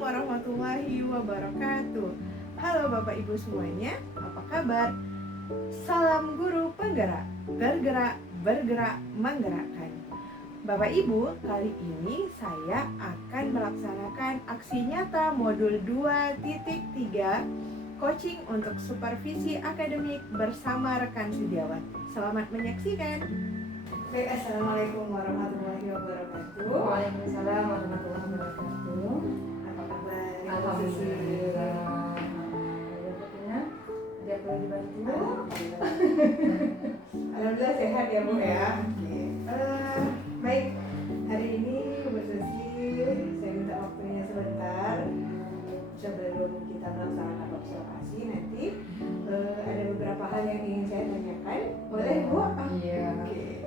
warahmatullahi wabarakatuh. Halo Bapak Ibu semuanya, apa kabar? Salam guru penggerak, bergerak, menggerakkan. Bapak Ibu, kali ini saya akan melaksanakan aksi nyata modul 2.3 coaching untuk supervisi akademik bersama rekan sejawat. Selamat menyaksikan. Baik, assalamualaikum warahmatullahi wabarakatuh. Waalaikumsalam warahmatullahi wabarakatuh. Apa kabar? Alhamdulillah. Ada perlu dibantu? Alhamdulillah sehat ya Bu ya. Baik, hari ini Bu Susi saya minta waktunya sebentar sebelum kita melaksanakan observasi nanti. Ada beberapa hal yang ingin saya tanyakan. Boleh Bu? Iya. Oke.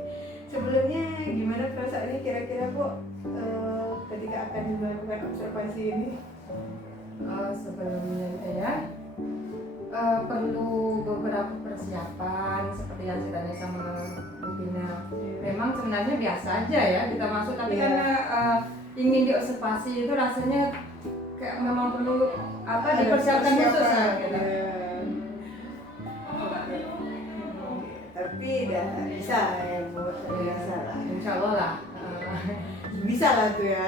Sebelumnya gimana perasaannya kira-kira Bu ketika akan melakukan observasi ini? Sebelumnya ya perlu beberapa persiapan seperti yang saya tanya sama Bu Pina. Memang sebenarnya biasa aja ya kita masuk, tapi karena ingin diobservasi itu rasanya kayak memang perlu dipersiapkan khusus ya, gitu. Tapi udah bisa ya Bu, bisa lah. Insya Allah lah. Bisa lah tuh ya.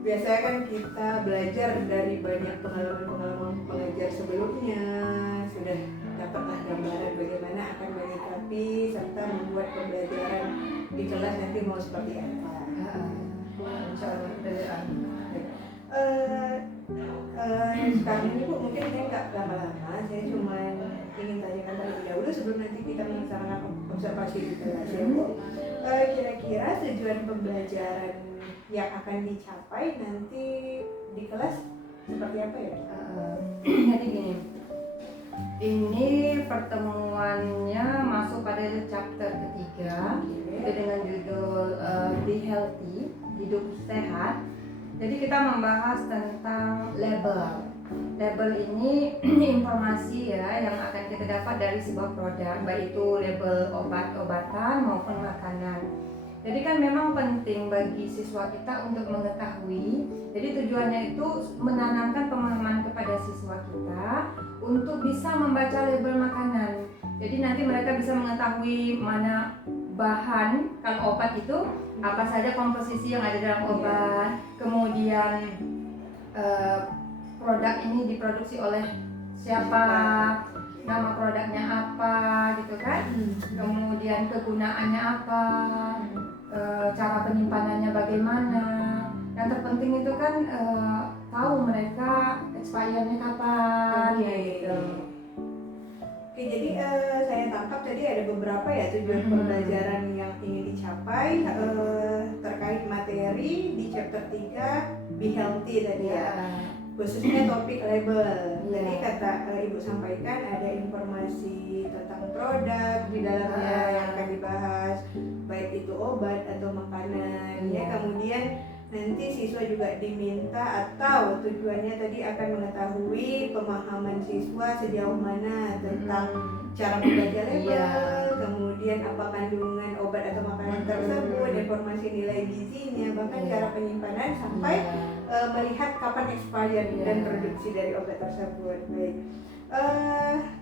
Biasanya kan kita belajar dari banyak pengalaman pengajar sebelumnya, sudah dapatlah gambaran bagaimana akan menyikapi serta membuat pembelajaran di kelas nanti mau seperti apa. Insya Allah dari sekarang ini Bu, mungkin saya nggak lama-lama, saya cuma ingin tanyakan terlebih dahulu sebelum nanti kita melaksanakan observasi di kelas ya Bu. Kira-kira tujuan pembelajaran yang akan dicapai nanti di kelas seperti apa ya? Jadi gini, ini pertemuannya masuk pada chapter ketiga, itu dengan judul Be Healthy, hidup sehat. Jadi kita membahas tentang label. Label ini informasi ya yang akan kita dapat dari sebuah produk, baik itu label obat-obatan maupun makanan. Jadi kan memang penting bagi siswa kita untuk mengetahui. Jadi tujuannya itu menanamkan pemahaman kepada siswa kita untuk bisa membaca label makanan. Jadi nanti mereka bisa mengetahui mana bahan, kalau obat itu apa saja komposisi yang ada dalam obat, kemudian produk ini diproduksi oleh siapa, nama produknya apa gitu kan, kemudian kegunaannya apa, cara penyimpanannya bagaimana. Yang terpenting itu kan tahu mereka expirednya kapan gitu. Oke, jadi saya tangkap tadi ada beberapa ya tujuan pembelajaran yang ingin dicapai terkait materi di chapter 3 Be Healthy tadi ya. Khususnya topik label. Jadi kata Ibu sampaikan ada informasi tentang produk di dalamnya yang akan dibahas, baik itu obat atau makanan ya. Kemudian nanti siswa juga diminta atau tujuannya tadi akan mengetahui pemahaman siswa sejauh mana tentang cara membaca label, kemudian apa kandungan obat atau makanan tersebut, informasi nilai gizinya, bahkan cara penyimpanan sampai melihat kapan expired dan produksi dari obat tersebut. Baik.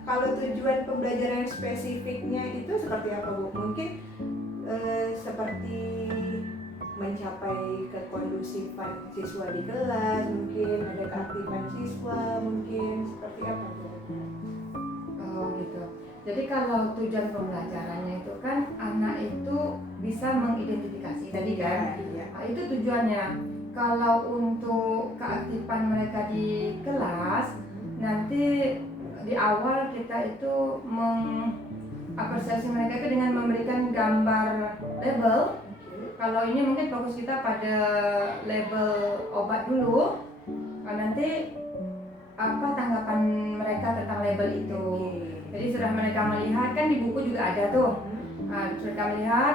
Kalau tujuan pembelajaran spesifiknya itu seperti apa Bu? Mungkin seperti mencapai kekondusifan siswa di kelas, mungkin ada keaktifan siswa, mungkin seperti apa Bu? Oh gitu. Jadi kalau tujuan pembelajarannya itu kan anak itu bisa mengidentifikasi tadi kan, itu tujuannya. Kalau untuk keaktifan mereka di kelas, nanti di awal kita itu mengapresiasi mereka itu dengan memberikan gambar label. Kalau ini mungkin fokus kita pada label obat dulu. Nanti apa tanggapan mereka tentang label itu. Jadi sudah mereka melihat, kan di buku juga ada tuh. Mereka melihat,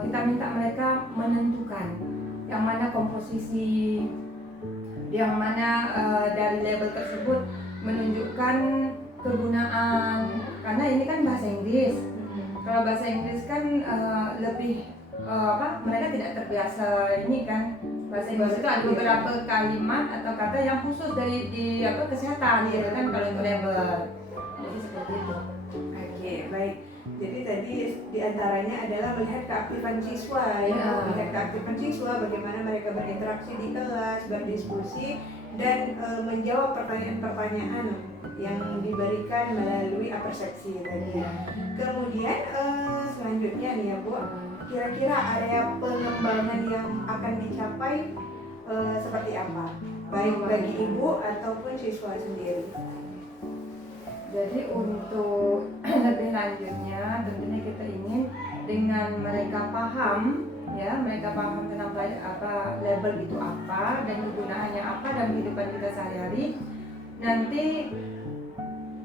kita minta mereka menentukan yang mana komposisi, yang mana dari label tersebut menunjukkan kegunaan. Karena ini kan bahasa Inggris. Kalau bahasa Inggris kan lebih mereka tidak terbiasa ini kan Bahasa Inggris itu ada beberapa kalimat atau kata yang khusus dari kesehatan gitu kan kalau itu label. Jadi seperti itu. Oke, baik. Jadi tadi diantaranya adalah melihat keaktifan siswa, melihat keaktifan siswa, bagaimana mereka berinteraksi di kelas, berdiskusi, dan menjawab pertanyaan-pertanyaan yang diberikan melalui apersepsi tadi. Kemudian selanjutnya nih ya Bu, kira-kira area pengembangan yang akan dicapai seperti apa? Baik bagi ibu ataupun siswa sendiri. Jadi untuk lebih lanjutnya tentunya kita ingin dengan mereka paham tentang label itu apa dan kegunaannya apa dalam kehidupan kita sehari-hari. Nanti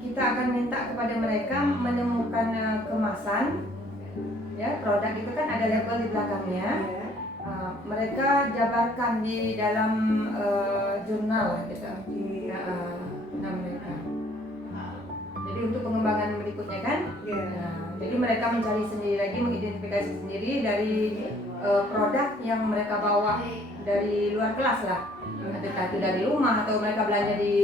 kita akan minta kepada mereka menemukan kemasan, ya produk itu kan ada label di belakangnya. Mereka jabarkan di dalam jurnal gitu. Nah mereka. Jadi untuk pengembangan berikutnya kan, jadi mereka mencari sendiri lagi, mengidentifikasi sendiri dari produk yang mereka bawa dari luar kelas lah, entah itu dari rumah atau mereka belanja di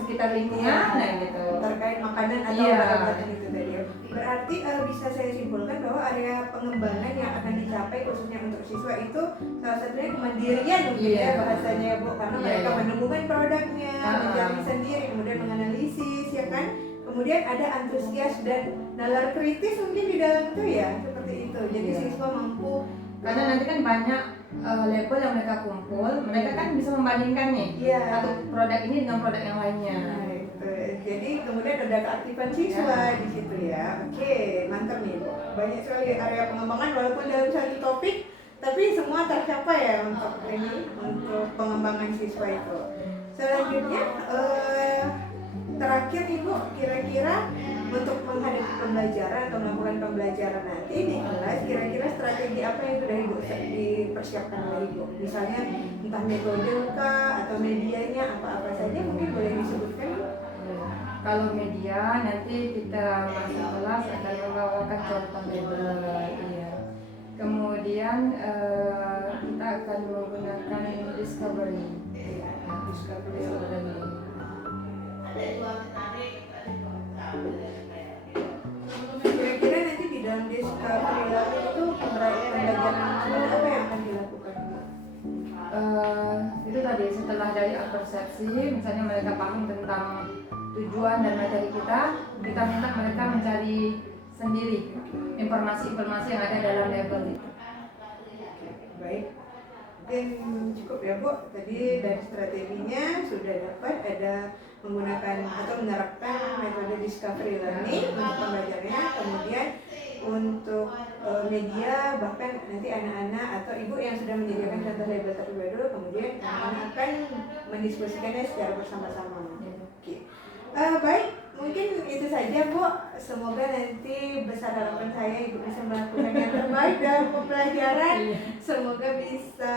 sekitar lingkungan, gitu. Terkait makanan atau obat-obatan itu tadi. Berarti bisa saya simpulkan bahwa area pengembangan yang akan dicapai khususnya untuk siswa itu salah satunya kemandirian mungkin ya bahasanya Bu, karena mereka menemukan produknya, mencari sendiri, kemudian menganalisis ya kan. Kemudian ada antusias dan nalar kritis mungkin di dalam itu ya, seperti itu. Jadi siswa mampu, karena nanti kan banyak label yang mereka kumpul, mereka kan bisa membandingkan nih satu produk ini dengan produk yang lainnya. Jadi kemudian ada keaktifan siswa di situ ya. Oke, mantap nih Bu. Banyak sekali area pengembangan walaupun dalam satu topik, tapi semua tercapai ya untuk pengembangan siswa itu. Selanjutnya terakhir Ibu, kira-kira untuk menghadapi pembelajaran atau melakukan pembelajaran nanti di kelas, kira-kira strategi apa yang sudah Ibu dipersiapkan oleh Ibu? Misalnya entah metode kah atau medianya apa-apa saja mungkin boleh disebutkan Bu? Kalau media nanti kita masuk kelas akan membawakan contoh label, kemudian kita akan menggunakan discovery. Kira-kira nanti di dalam discovery itu pembelajaran apa yang akan dilakukan? Itu tadi setelah dari persepsi, misalnya mereka paham tentang tujuan dan materi kita minta mereka mencari sendiri informasi-informasi yang ada dalam label itu. Baik, mungkin cukup ya Bu. Tadi dari strateginya sudah dapat, ada menggunakan atau menerapkan metode discovery learning untuk pembelajarannya, kemudian untuk media bahkan nanti anak-anak atau ibu yang sudah menyediakan contoh label terlebih dahulu, kemudian anak-anak akan mendiskusikannya secara bersama-sama. Oke. Baik, mungkin itu saja Bu. Semoga nanti besar harapan saya Ibu bisa melakukan yang terbaik dalam pembelajaran. Semoga bisa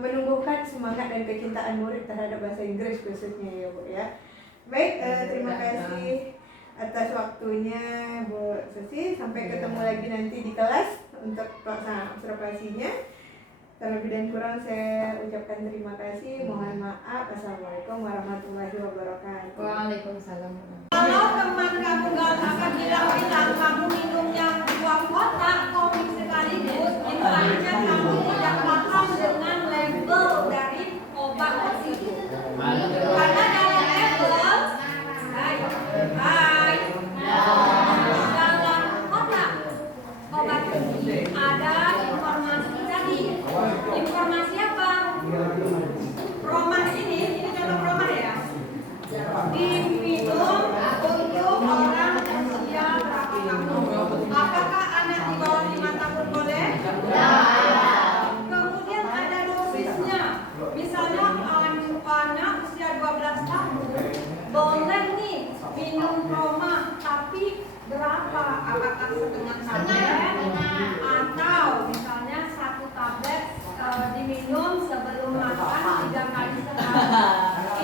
menumbuhkan semangat dan kecintaan murid terhadap bahasa Inggris khususnya ya Bu ya. Baik, terima kasih atas waktunya Bu Susi. Sampai ketemu lagi nanti di kelas untuk pelaksanaan observasinya. Terlebih dan kurang saya ucapkan terima kasih. Mohon maaf. Assalamualaikum warahmatullahi wabarakatuh. Waalaikumsalam. Kalau teman kamu gak akan bilang kamu minumnya buah kotak komik sekaligus, itu artinya kamu tidak paham dengan label dari obat tersebut. Karena dalam label, dalam kotak obat tersebut ada informasi tadi. Informasi apa? Roman ini contoh roman ya. Diminum untuk orang usia berapa tahun? Apakah anak di bawah 5 tahun boleh? Kemudian ada dosisnya. Misalnya anak usia 12 tahun boleh nih minum Roma, tapi berapa? Apakah setengah tablet atau misalnya satu tablet diminum sebelum makan 3 kali sehari?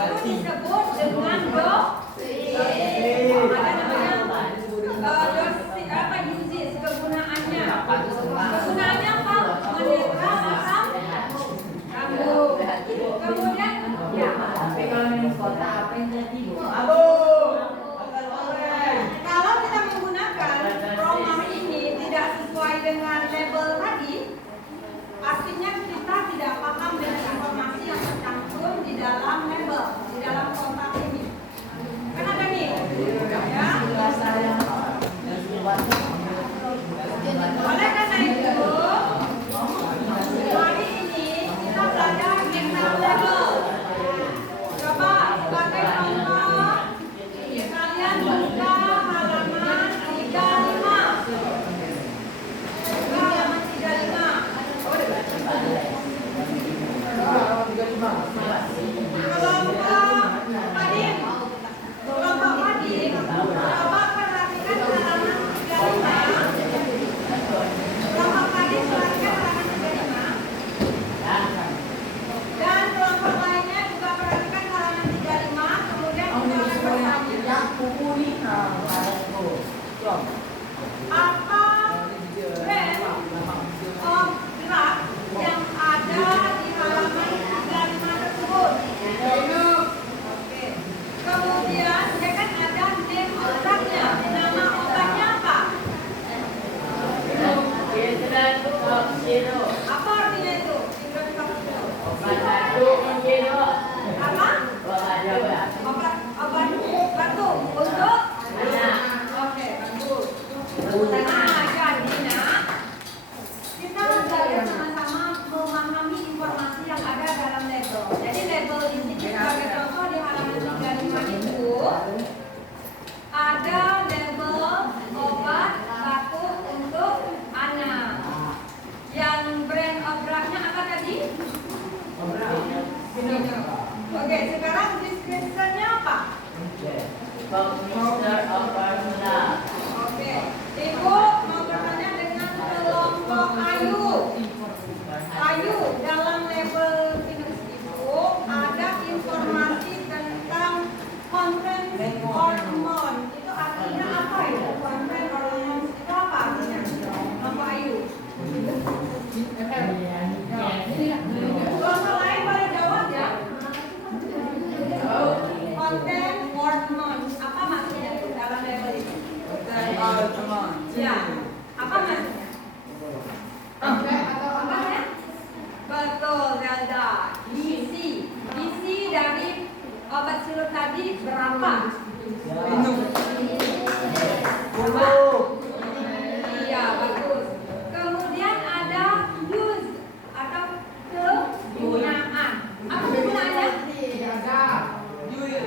Itu disebut dengan dosis. Ada namanya dosis apa? Uses, kegunaannya. Kegunaannya apa? Menetralkan rambut. Kalau kita menggunakan program ini tidak sesuai dengan label tadi, artinya kita tidak paham dengan informasi yang tercantum di dalam label, di dalam kotak ini. Kan ada nih, ya. Oleh karena itu, hari ini kita belajar tentang label. Coba sebagai contoh, kalian buka halaman 35. Buka halaman 35. Kelompok Hadim, coba perhatikan halaman 35. Kelompok Hadim perhatikan halaman 35. Dan kelompok lainnya juga perhatikan halaman 35. Kemudian kita akan bertanya, apa brand of drug yang ada di halaman 35 tersebut? Oke. Kemudian ya kan ada name of drugnya, nama obatnya apa? Apa artinya itu? Apa? Obat batuk untuk? Oke, bagus. Nah, jadi nak, kita belajar sama-sama memahami informasi yang ada dalam label. Jadi label di sini sebagai contoh di halaman 35 itu ada label obat batuk untuk anak. Yang brand of drugnya apa tadi? Oke, sekarang description-nya apa? Oke, Ibu mau bertanya dengan kelompok Ayu. Ayu, dalam label minus itu ada informasi tentang content hormone. Itu artinya apa itu? Content hormone itu apa artinya? Kelompok Ayu. Kelompok lain boleh jawab ya. Content hormone apa maksudnya itu dalam label ini? Ya, apa maksudnya? Apa ya? Betul, Zelda. Isi dari obat sirup tadi berapa? Berapa? Iya, bagus. Kemudian ada use atau kegunaan. Apa kegunaannya?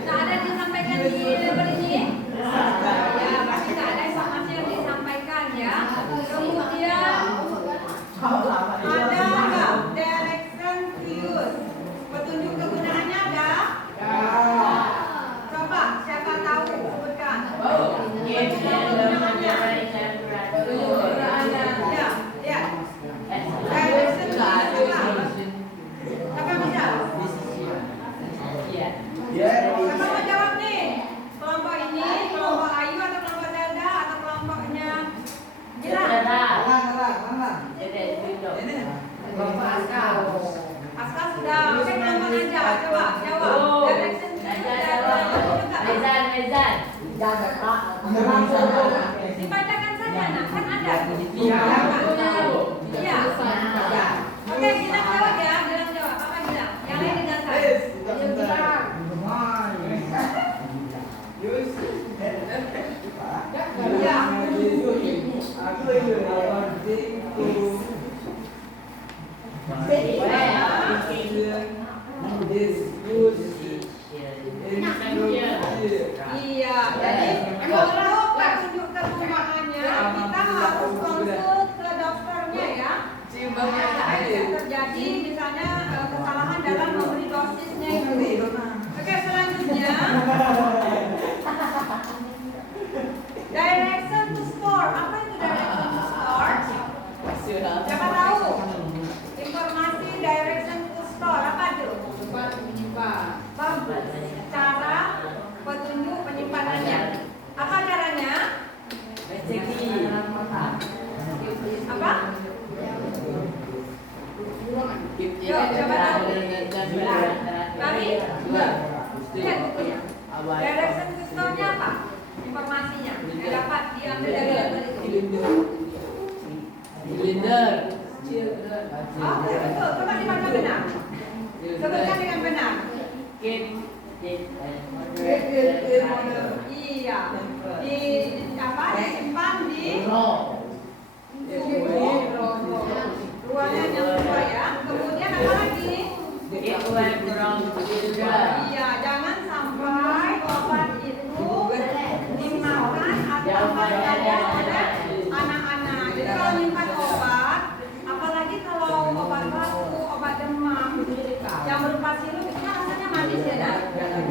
Tak ada disampaikan di label ini? Ya, pasti tak ada informasi yang disampaikan ya. Kemudian ada enggak direction to use? Petunjuk kegunaannya ada? Coba siapa tahu sebutkan. Petunjuk kegunaannya. Ya, ya. Direction to use apa? Siapa bisa? Siapa mau jawab nih? Kelompok ini, kelompok Ayu atau kelompok Zelda atau kelompoknya Gilang? Kelompok Aska. Aska sudah, oke kelompok aja, coba jawab. Direction to dibacakan saja, nah kan ada. Iya. Oke, Gilang jawab ya, Gilang jawab. Apa Gilang? Yang lain dengarkan. Iya, jadi untuk petunjuk kegunaannya kita harus konsul ke dokternya ya. Supaya tidak terjadi misalnya kesalahan dalam memberi dosisnya itu. Oke, selanjutnya direction to store. Apa itu direction to store? Siapa tahu? Informasi direction to store apa itu? Bagus. Cara petunjuk penyimpanannya. Apa caranya? Apa? Yuk, coba tahu. Kami? Lihat buku Direction systemnya apa? Informasinya yang dapat diambil dari label itu. Cylinder. Oh, betul. Coba dibaca benar. Sebutkan dengan benar. Kit. Iya. Di apa? Disimpan di ruangan yang sesuai ya. Kemudian apa lagi? Iya, jangan sampai obat itu dimakan atau makan oleh anak-anak. Jadi kalau nyimpan obat, apalagi kalau obat batuk, obat demam, yang berupa sirup itu kan rasanya manis ya, kan?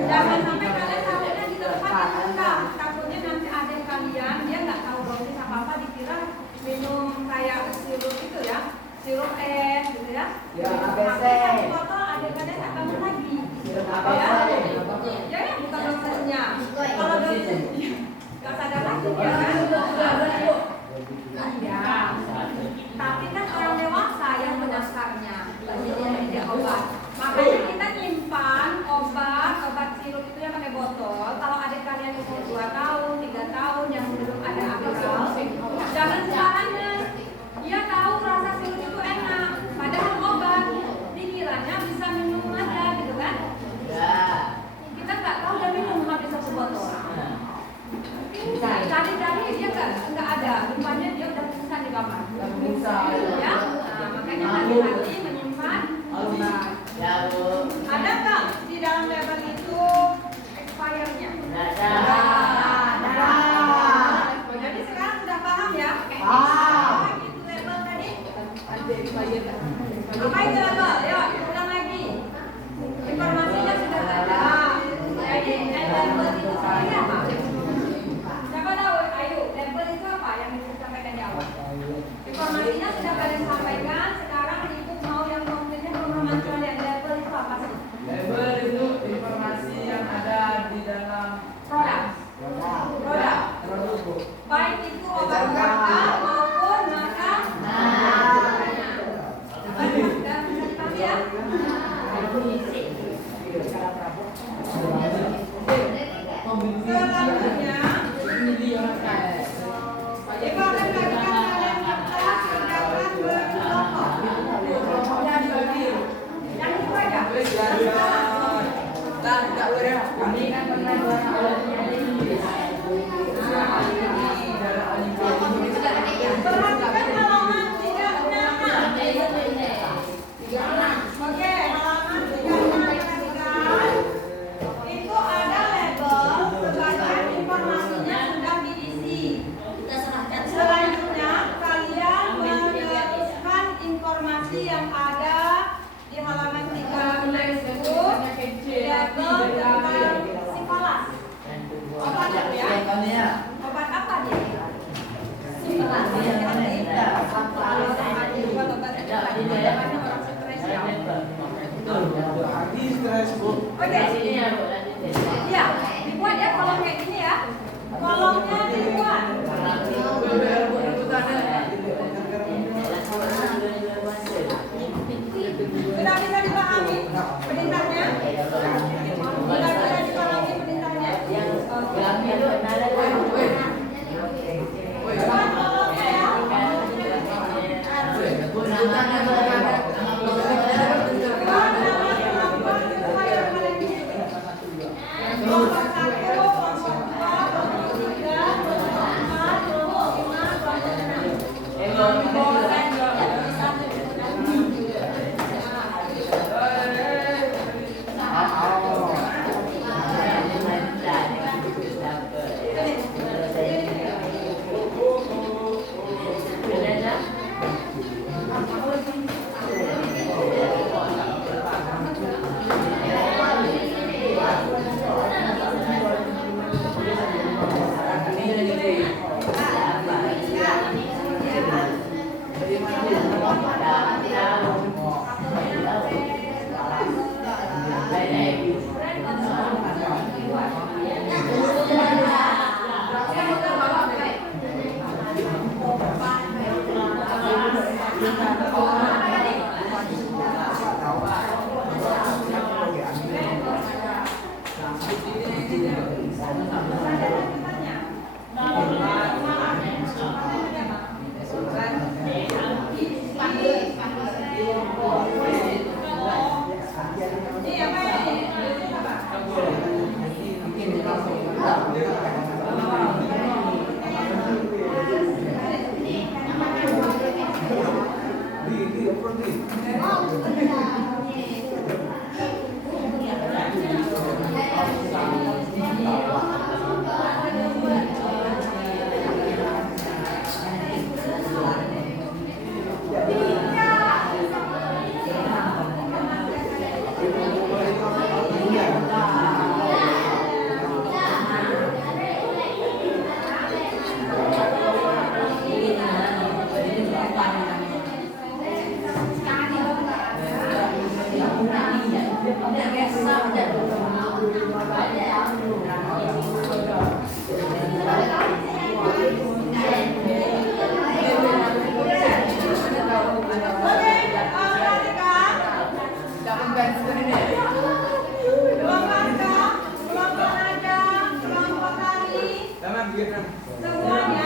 Jangan sampai kalian taruhnya di tempat yang rendah. Takutnya nanti adik kalian dia nggak tahu dosis apa-apa, dikira minum kayak sirup itu ya, sirup es gitu ya. Pakai satu botol adik-adik tak bangun lagi. Ya, bukan dosisnya. Kalau dosis nggak sadar lagi ya kan? Iya. Tapi kan orang dewasa yang mendaftarnya penyedia obat. Makanya kita nyimpan obat sirup itu yang pakai botol. Kalau adik kalian umur 2 tahun, 3 tahun yang belum ada akal, jangan sembarangan. Dia tahu rasa sirup itu enak, padahal obat. Dikiranya bisa minum aja gitu kan? Kita nggak tahu dia minum habis 1 botol. Cari-cari dia nggak ada, rupanya dia udah pingsan di kamar. Ya, nah, makanya hati-hati menyimpan obat. Ada nggak di dalam label itu expirednya? Ada. Jadi sekarang sudah paham ya? Apa itu label tadi? Apa itu label? Yuk, ulang lagi. Informasinya sudah ada. Jadi label itu sendiri apa? Siapa tahu? Ayo, label itu apa yang disampaikan di awal? Informasinya sudah kalian sampaikan. Sekarang ibu mau yang konkretnya pemahaman kalian. Label itu apa sih? Label itu informasi yang ada di dalam Produk. Baik itu obat makan maupun makan. Dan bisa dipahami ya? Selanjutnya, ibu akan bagikan kalian kertas yang dapat berkelompok. Yang itu aja. Perhatikan halaman 36. Oke, halaman 36 perhatikan. Itu ada label sebagian informasinya sudah diisi. Selanjutnya kalian menuliskan informasi yang ada di halaman 36 itu label tentang sifalas. Obat apa ya? Obat apa dia? Sifalas. Kalau tadi bukan obat itu tadi namanya orang stres ya. Oke. Iya, dibuat ya kolom kayak gini ya. Kolomnya dibuat. Sudah bisa dipahami perintahnya? Sudah bisa Ada lanjutannya. Ini apa ini? Semuanya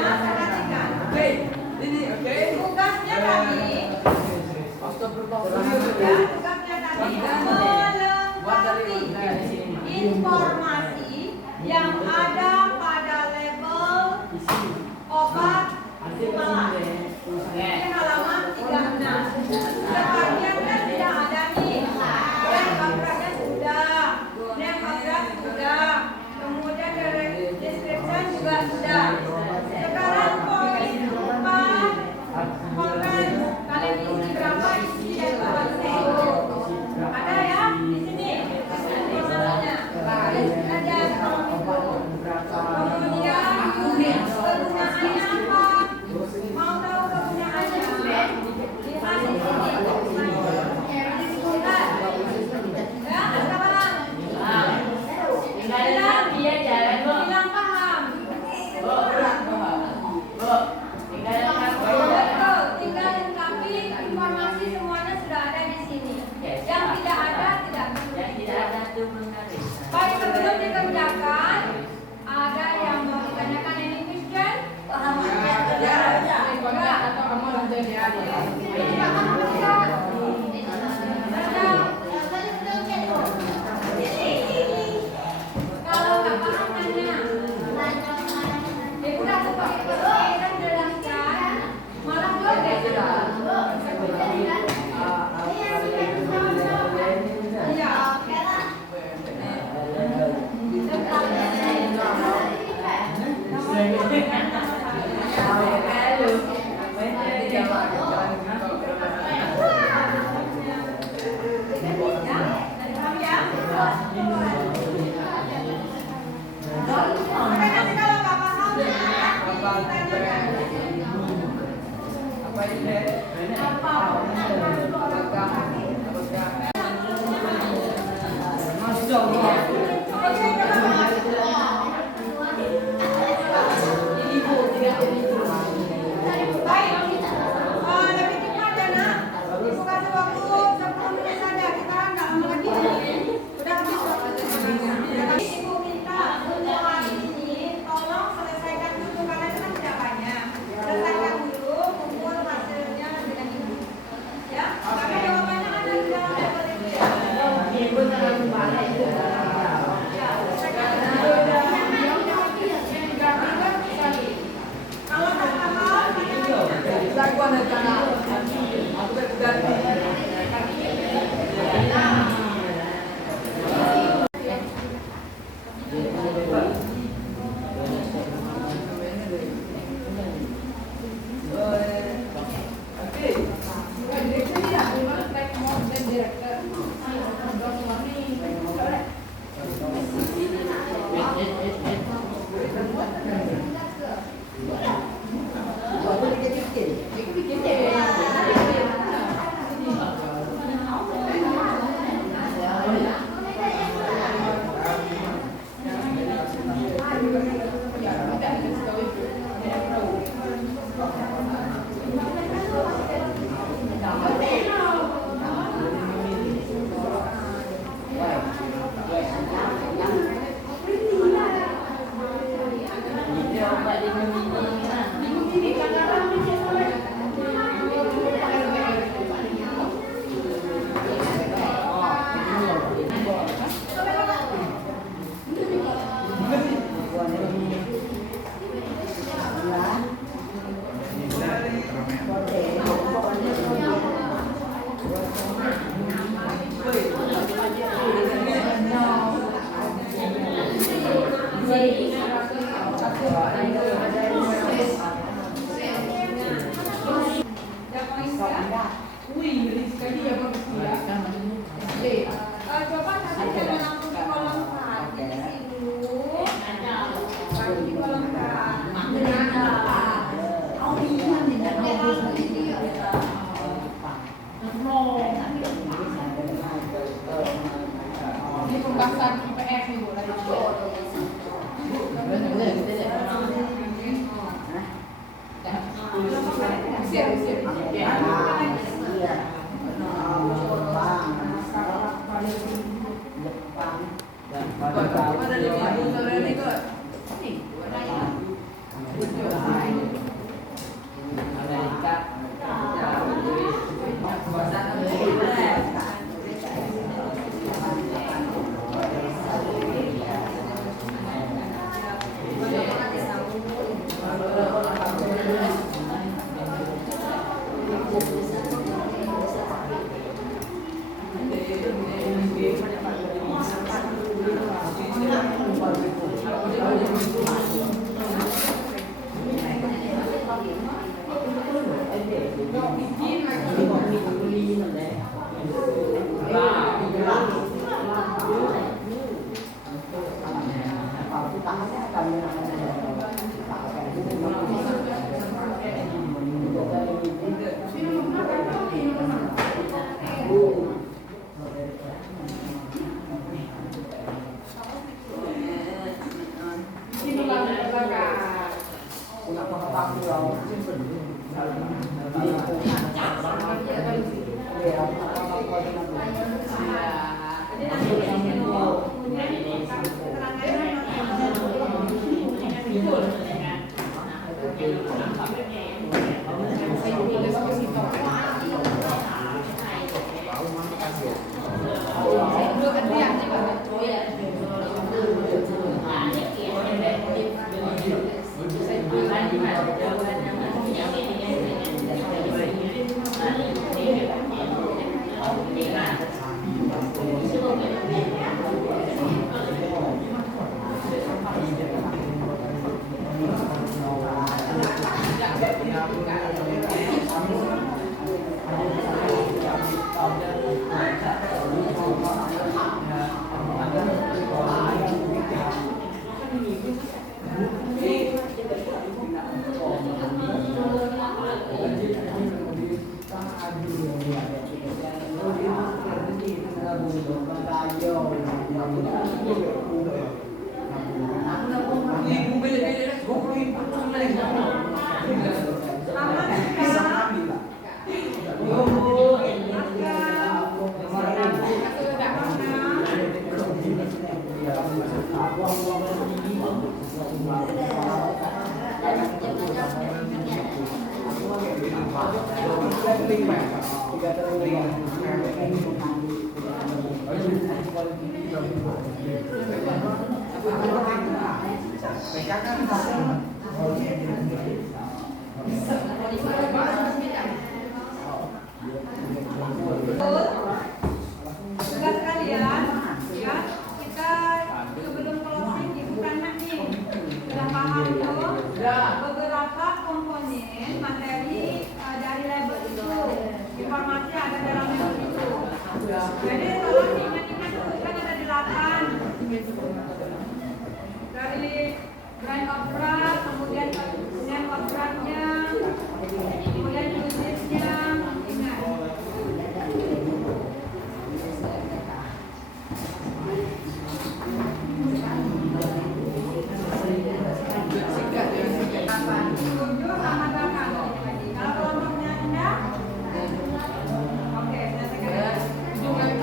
perhatikan. Tugasnya tadi melengkapi informasi yang ada pada label obat bipolar. Ini halaman 36. Sebagian kan tidak ada nih. Nembaknya sudah, nembaknya sudah. Kemudian dari description juga sudah. Sekarang poin 4 konten kalian isi berapa isi dan bahasnya. Ada ya di sini informasinya. Ada IPS nih Bu lagi. Tugas kalian, ya kita sebelum closing ibu kan nih sudah paham tuh beberapa komponen materi dari label itu, informasi ada dalam label itu. Jadi tolong ingat-ingat tuh kan ada 8 dari brand of brand, kemudian name of brandnya, kemudian usage-nya, ingat. Tujuh sama 8. Kalau kelompoknya ada, oke, selesai.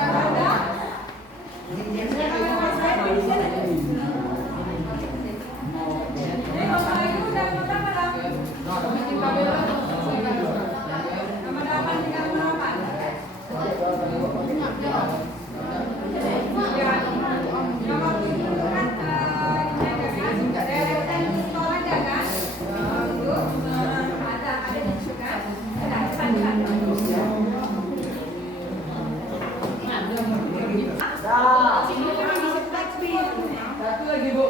Ada. Jadi kalau itu udah berapa dong? Sama 8 tinggal 8. Ya, nomor 7 kan ini ada kan, install aja kan? Ada juga kan? Satu lagi Bu.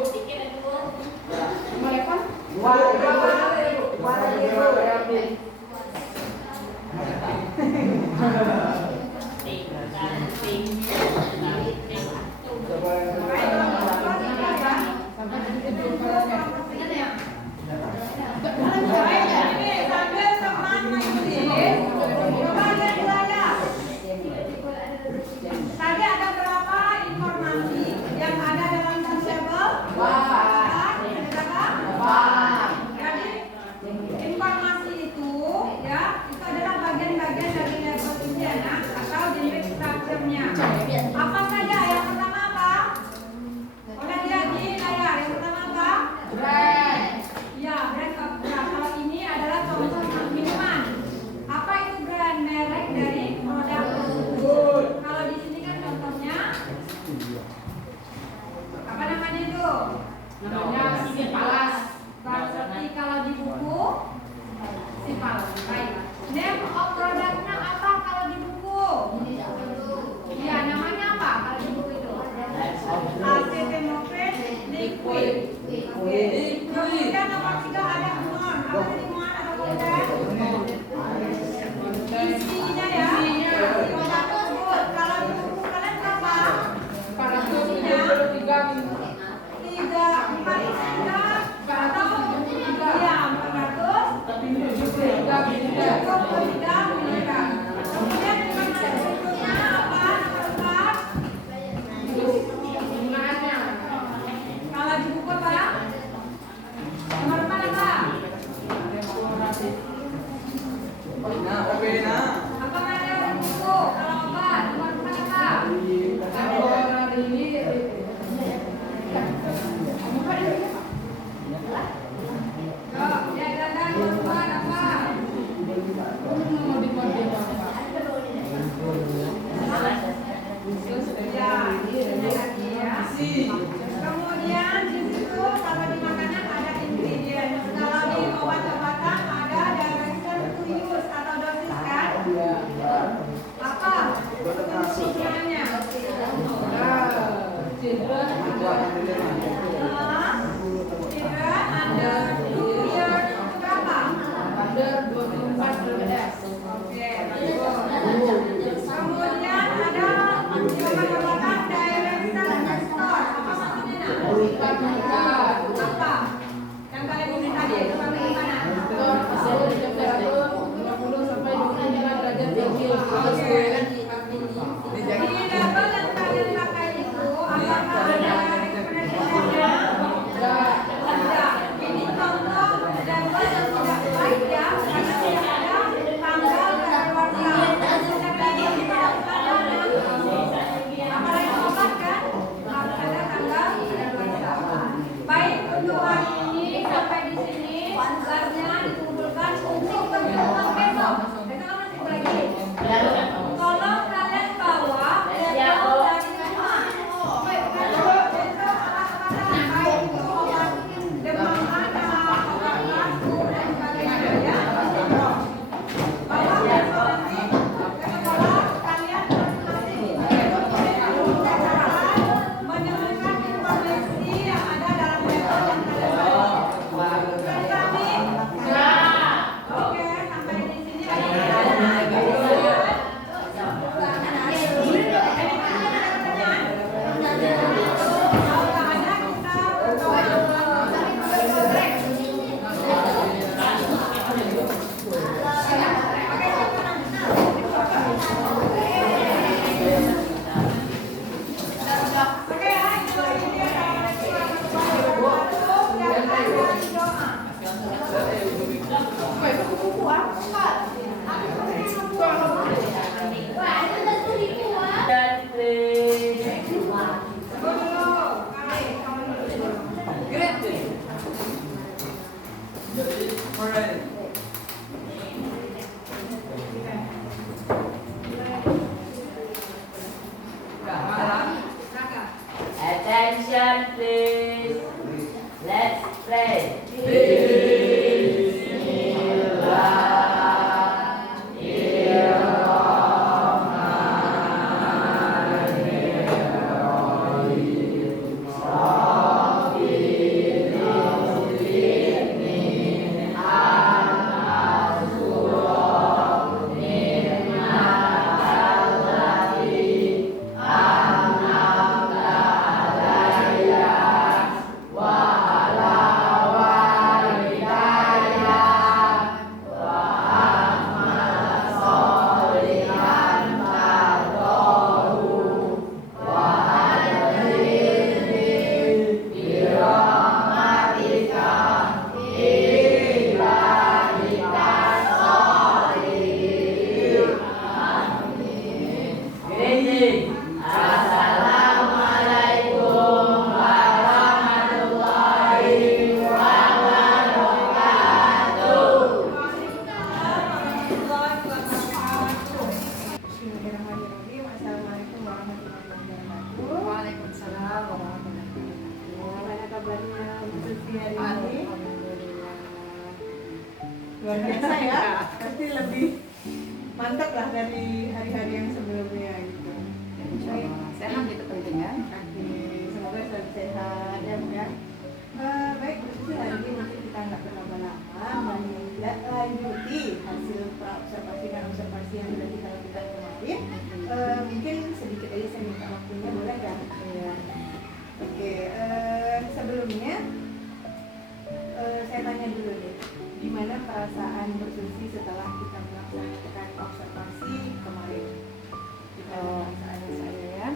Tadi ada berapa informasi yang Namanya Sipalas. Seperti kalau di buku Sipalas. Baik. Name of productnya apa kalau di buku? Ya, namanya apa kalau di buku itu? Acetamiprid liquid. Oke. Kemudian nomor 3 ada hormon. Apa tadi hormon atau kemudian? Isinya ya. Isinya tersebut. Kalau di buku kalian berapa? 473 Tiga, 4 atau ya 473 miligram. Kemudian nomor berikutnya apa? Nomor 4. penggunaannya. Kalau di buku apa? Nomor 4 apa? Apa ada di buku? Kalau obat, nomor 4 apa? Laboratorium ini Ya, dan nomor 4 apa? Ya, ini lagi ya. Kemudian di situ kalau di makanan ada ingredient. Kalau di obat-obatan ada direction to use atau dosis kan? Apa? Ketentuannya. Children under 2 years itu berapa? under 24 LPS. Oke, bagus. Kemudian ada di obat-obatan direction to store. Apa maksudnya nak? Apa? Yang kalian ini tadi itu bagaimana? Suhu temperatur 20 sampai 25 derajat Celcius. Di label yang kalian pakai itu apakah ada rekomendasinya? Ada. Ini contoh label yang tidak baik ya, karena tidak ada tanggal kadaluarsa. Sejak label itu harus ada apalagi obat kan, harus ada tanggal kadaluarsa. Baik, untuk hari ini sampai di sini gasnya dikumpulkan untuk pertemuan besok. Besok kan masih lagi. Tolong kalian bawa label dari rumah. Baik, besok anak-anak baik itu obat demam anak, obat batuk dan sebagainya ya. Bawa besok nanti ke sekolah kalian masing-masing menyebutkan informasi yang ada dalam label yang kalian bawa. Sudah kami? Oke, sampai di sini Attention please. Let's play. pagi hari ini? Alhamdulillah. Luar biasa ya, pasti lebih mantap lah dari hari-hari yang sebelumnya gitu. Insyaallah. Sehat itu penting ya. Oke, semoga selalu sehat ya Bu ya. Baik, khususnya hari ini mungkin kita nggak berlama-lama menindaklanjuti hasil observasi dan observasi yang sudah kita lakukan kemarin. Mungkin sedikit aja saya minta waktunya, boleh kan? Iya. Oke, sebelumnya saya tanya dulu nih, gimana perasaan Bu Susi setelah kita melaksanakan observasi kemarin? Gimana perasaannya Saya ya.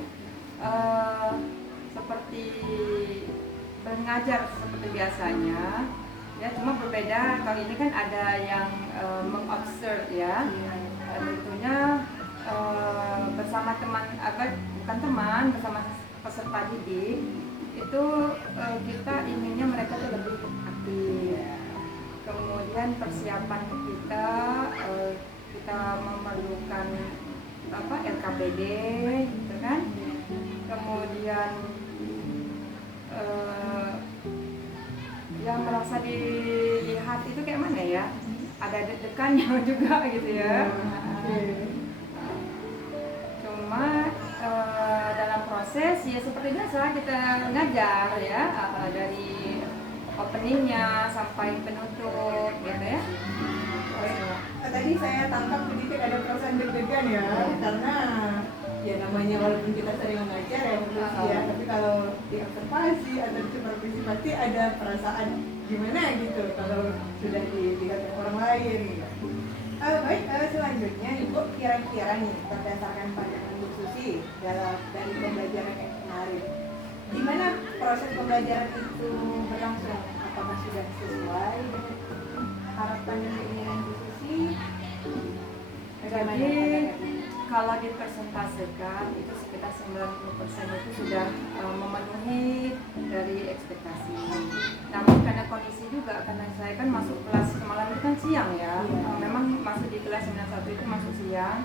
Seperti mengajar seperti biasanya, ya cuma berbeda kali ini kan ada yang mengobserve ya. Tentunya bersama teman bukan teman, bersama peserta didik itu kita inginnya mereka tuh lebih aktif. Kemudian persiapan kita memerlukan LKPD gitu kan. Kemudian yang merasa dilihat itu kayak mana ya, ada deg-degannya juga gitu ya. Cuma dalam proses ya seperti biasa kita ngajar ya, dari openingnya sampai penutup gitu ya. Tadi saya tangkap sedikit ada perasaan deg-degan ya, karena ya namanya walaupun kita sering mengajar ya Bu Susi ya, tapi kalau di observasi atau di supervisi pasti ada perasaan gimana gitu kalau sudah dilihat orang lain gitu. Baik, selanjutnya Ibu kira-kira nih berdasarkan pandangan Bu Susi dari pembelajaran yang kemarin, gimana proses pembelajaran itu berlangsung? Apakah sudah sesuai dengan harapan dan keinginan Bu Susi? Jadi kalau dipresentasikan itu sekitar 90% itu sudah memenuhi dari ekspektasi. Namun karena kondisi juga, karena saya kan masuk kelas semalam itu kan siang ya, memang masuk di kelas 91 itu masuk siang.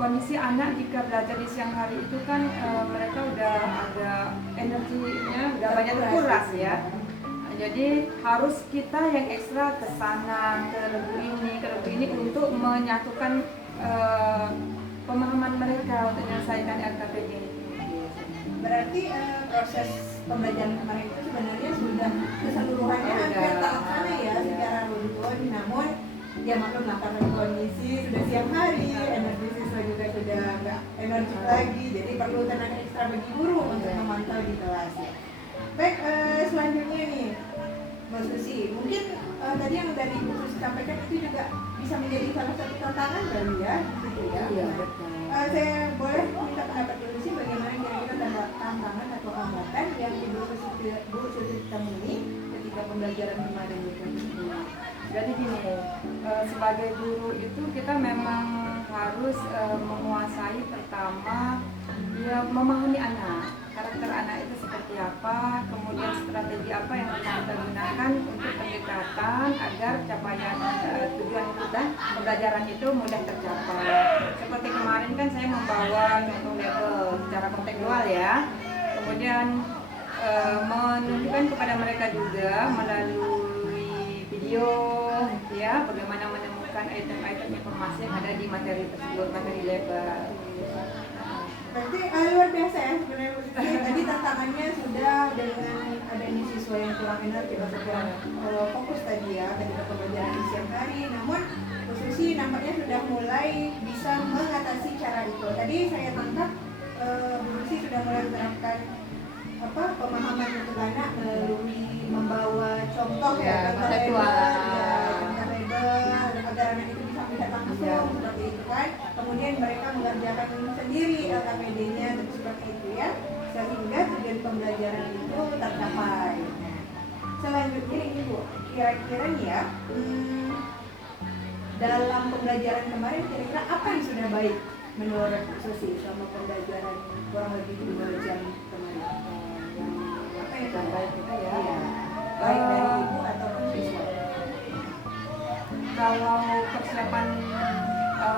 Kondisi anak jika belajar di siang hari itu kan mereka udah ada energinya udah banyak terkuras ya. Jadi harus kita yang ekstra ke sana, ke rebu ini untuk menyatukan pemahaman mereka untuk menyelesaikan LKPD itu. Berarti proses pembelajaran kemarin itu sebenarnya sudah keseluruhannya hampir terlaksana ya secara runtun. Namun ya maklum lah karena kondisi sudah siang hari, energi siswa juga sudah nggak energik lagi, jadi perlu tenaga ekstra bagi guru untuk memantau di kelas ya. Baik, selanjutnya nih Mbak Susi, mungkin tadi yang dari Bu Susi sampaikan itu juga bisa menjadi salah satu tantangan kali ya, gitu ya. Iya, betul. Saya boleh minta pendapat Bu Susi bagaimana kira-kira tantangan atau hambatan yang Bu Susi temui ketika pembelajaran kemarin itu? Jadi gini, sebagai guru itu kita memang harus menguasai pertama ya memahami anak, karakter anak itu seperti apa, kemudian strategi apa yang harus kita gunakan untuk pendekatan agar capaian tujuan kita pembelajaran itu mudah tercapai. Seperti kemarin kan saya membawa contoh label secara kontekstual ya, kemudian menunjukkan kepada mereka juga melalui video ya bagaimana menemukan item-item informasi yang ada di materi tersebut, materi label. Berarti luar biasa ya sebenarnya Bu Susi. Tadi tantangannya sudah dengan adanya siswa yang kurang energi atau kurang fokus tadi ya ketika pembelajaran di siang hari. Namun Bu Susi nampaknya sudah mulai bisa mengatasi cara itu. Tadi saya tangkap Bu Susi sudah mulai menerapkan pemahaman untuk anak melalui membawa contoh Ya, contoh konseptual. label agar anak itu bisa melihat langsung seperti itu kan. Kemudian mereka mengerjakan sendiri LKPD-nya seperti itu ya, sehingga tujuan pembelajaran itu tercapai. Selanjutnya ini Bu, kira-kira nih ya, dalam pembelajaran kemarin kira-kira apa yang sudah baik menurut Bu Susi selama pembelajaran kurang lebih 2 jam kemarin? Apa yang terbaik itu ya? Iya. Baik dari Ibu atau siswa? Kalau persiapan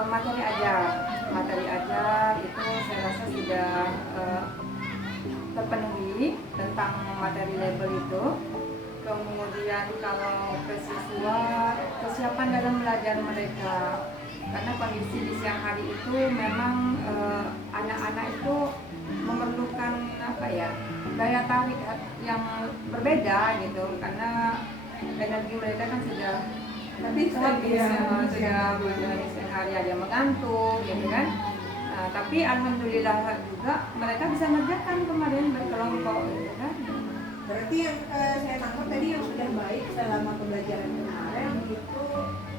materi ajar itu saya rasa sudah terpenuhi tentang materi label itu. Kemudian kemudian kalau ke siswa, kesiapan dalam belajar mereka, karena kondisi di siang hari itu memang anak-anak itu memerlukan apa ya, daya tarik yang berbeda gitu, karena energi mereka kan sudah Tapi habis, ya, sudah siang hari ada mengantuk gitu kan. Tapi alhamdulillah juga mereka bisa mengerjakan kemarin berkelompok gitu kan. berarti yang saya tangkap tadi yang sudah baik selama pembelajaran kemarin itu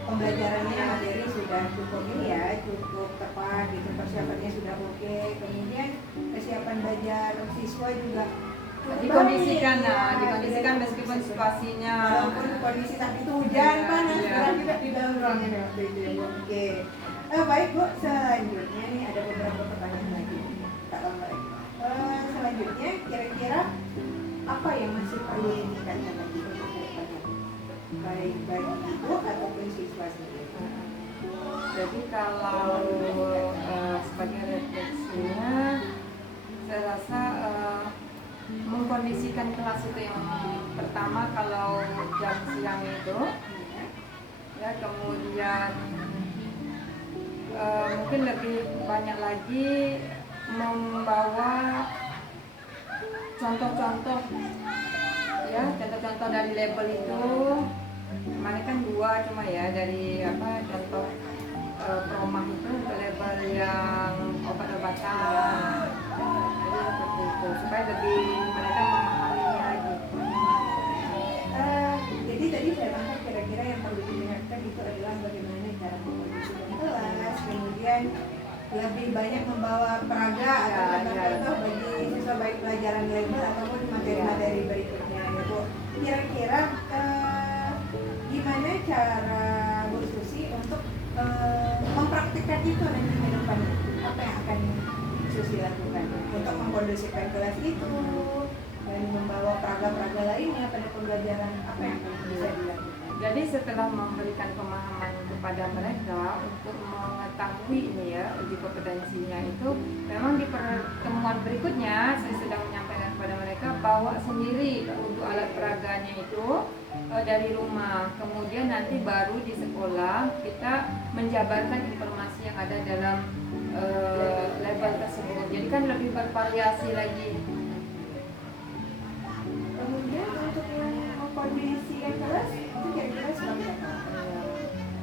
pembelajarannya materi sudah cukup ini ya, cukup tepat gitu, persiapannya sudah oke, kemudian kesiapan belajar siswa juga cukup Dikondisikan, baik, ya. dikondisikan meskipun situasinya Walaupun kondisi saat itu hujan, Iya, panas, iya. sekarang juga di dalam ruangan ya waktu itu ya, Bu. Oke. Baik Bu, selanjutnya nih ada beberapa pertanyaan lagi. Tak lama lagi. Selanjutnya kira-kira apa yang masih perlu ditingkatkan lagi untuk kedepannya? Baik bagi Ibu ataupun siswa sendiri. Jadi kalau sebagai refleksinya, saya rasa mengkondisikan kelas itu yang pertama kalau jam siang itu, ya kemudian mungkin lebih banyak lagi membawa contoh-contoh, ya contoh-contoh dari label itu. Kemarin kan 2 cuma ya dari contoh promah itu untuk label yang obat-obatan, jadi seperti itu supaya lebih mereka memahaminya lagi. Jadi tadi saya tangkap kira-kira yang perlu diingatkan itu adalah bagaimana cara mengkondisikan kelas, kemudian lebih banyak membawa peraga atau contoh-contoh bagi siswa baik pelajaran label ataupun materi-materi berikutnya ya Bu. Kira-kira gimana cara Bu Susi untuk mempraktikkan itu nanti ke depannya? Apa yang akan Susi lakukan untuk mengkondisikan kelas itu dan membawa peraga-peraga lainnya pada pembelajaran, apa yang akan bisa dilakukan? Jadi setelah memberikan pemahaman kepada mereka untuk mengetahui ini ya uji kompetensinya itu, memang di pertemuan berikutnya saya sudah menyampaikan kepada mereka bawa sendiri untuk alat peraganya itu dari rumah. Kemudian nanti baru di sekolah kita menjabarkan informasi yang ada dalam label tersebut. Jadi kan lebih bervariasi lagi. Kemudian untuk yang mengkondisikan kelas itu kira-kira seperti apa?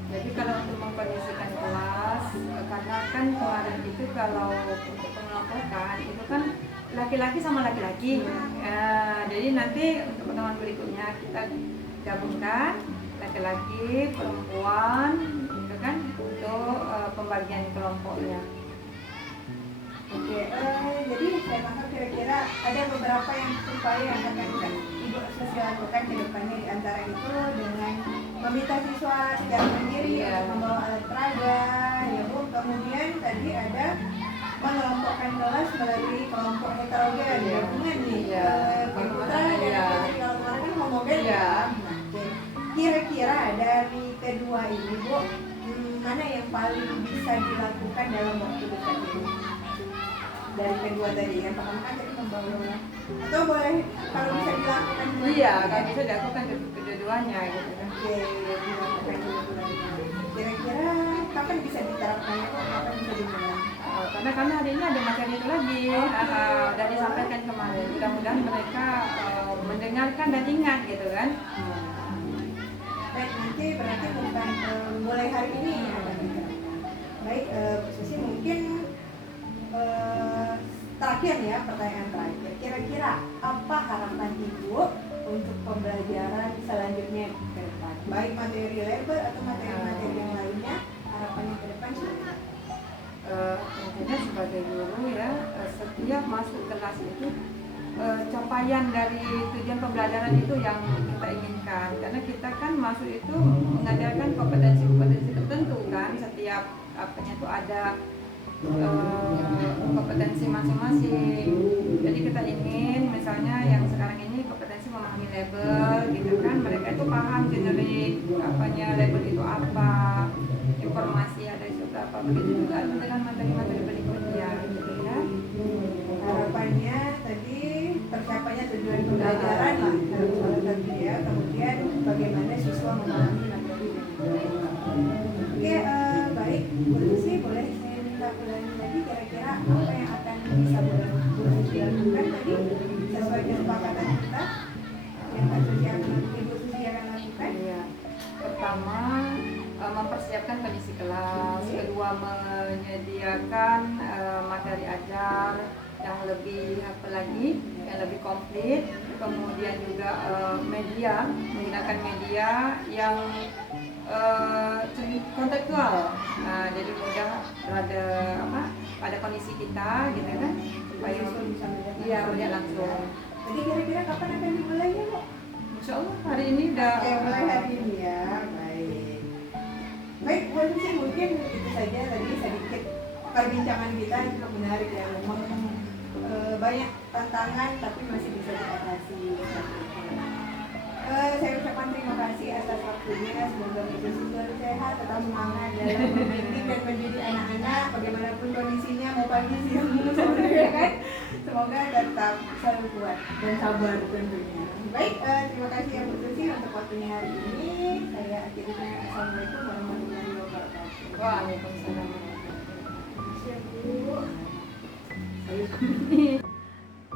Jadi kalau untuk mengkondisikan kelas, karena kan kemarin itu kalau untuk pengelompokan itu kan laki-laki sama laki-laki. Jadi nanti untuk pertemuan berikutnya kita gabungkan laki-laki, perempuan, gitu kan, untuk pembagian kelompoknya. Oke, jadi saya tangkap kira-kira ada beberapa yang upaya yang akan Ibu Susi lakukan ke depannya, di antara itu dengan meminta siswa secara mandiri untuk membawa alat peraga, ya Bu. Kemudian tadi ada mengelompokkan kelas melalui kelompok heterogen, gabungan nih. Pak Putra dan kalau kemarin kan homogen ya. Oke. Kira-kira dari kedua ini Bu, mana yang paling bisa dilakukan dalam waktu dekat ini? Dari kedua tadi, yang pertama kan tadi membawa, atau boleh kalau bisa dilakukan dua-duanya? Iya, kalau bisa dilakukan kedua-duanya gitu kan. Oke, dilakukan dua-duanya. Kira-kira kapan bisa diterapkannya kok? Kapan bisa dimulai? Karena kami hari ini ada materi itu lagi, dan disampaikan kemarin. Mudah-mudahan mereka mendengarkan dan ingat gitu kan. Baik, nanti berarti bukan mulai hari ini ya akan diterapkan. Baik, Bu Susi, mungkin terakhir ya, pertanyaan terakhir. Kira-kira apa harapan Ibu untuk pembelajaran selanjutnya ke depan? Baik materi label atau materi-materi yang lainnya, harapannya ke depan seperti apa? Tentunya sebagai guru ya, setiap masuk kelas itu capaian dari tujuan pembelajaran itu yang kita inginkan, karena kita kan masuk itu mengajarkan kompetensi-kompetensi tertentu kan, setiap apanya itu ada kompetensi masing-masing. Jadi kita ingin misalnya yang sekarang ini kompetensi memahami label gitu kan, mereka itu paham generik apanya label itu apa, informasi ada itu apa, begitu juga dengan materi-materi berikutnya gitu ya. Harapannya tadi tercapainya tujuan pembelajaran lah, harus salah satu ya. Kemudian lebih apa lagi, yang lebih komplit. Kemudian juga menggunakan media yang kontekstual. Nah, jadi mudah ada apa pada kondisi kita gitu kan, supaya bisa melihat iya melihat langsung. Jadi kira-kira kapan akan dimulainya, Bu? Insya Allah hari ini udah Oke, mulai hari ini ya. Baik. Baik, Bu Susi, mungkin itu saja tadi sedikit perbincangan kita, cukup menarik ya. Memang banyak tantangan tapi masih bisa diatasi. Saya ucapkan terima kasih atas waktunya. Semoga Bu Susi selalu sehat, tetap semangat dalam membimbing dan mendidik anak-anak bagaimanapun kondisinya, mau pagi, siang, sore ya kan. Semoga tetap selalu kuat dan sabar tentunya. Baik, terima kasih ya Bu Susi untuk waktunya hari ini. Saya akhiri. Assalamualaikum warahmatullahi wabarakatuh. Waalaikumsalam. Siap, Bu.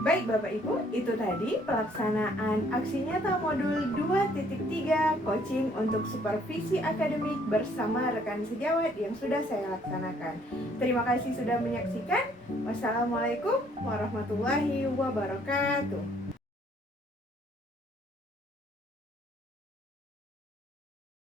Baik Bapak Ibu, itu tadi pelaksanaan aksi nyata modul 2.3 coaching untuk supervisi akademik bersama rekan sejawat yang sudah saya laksanakan. Terima kasih sudah menyaksikan. Wassalamualaikum warahmatullahi wabarakatuh.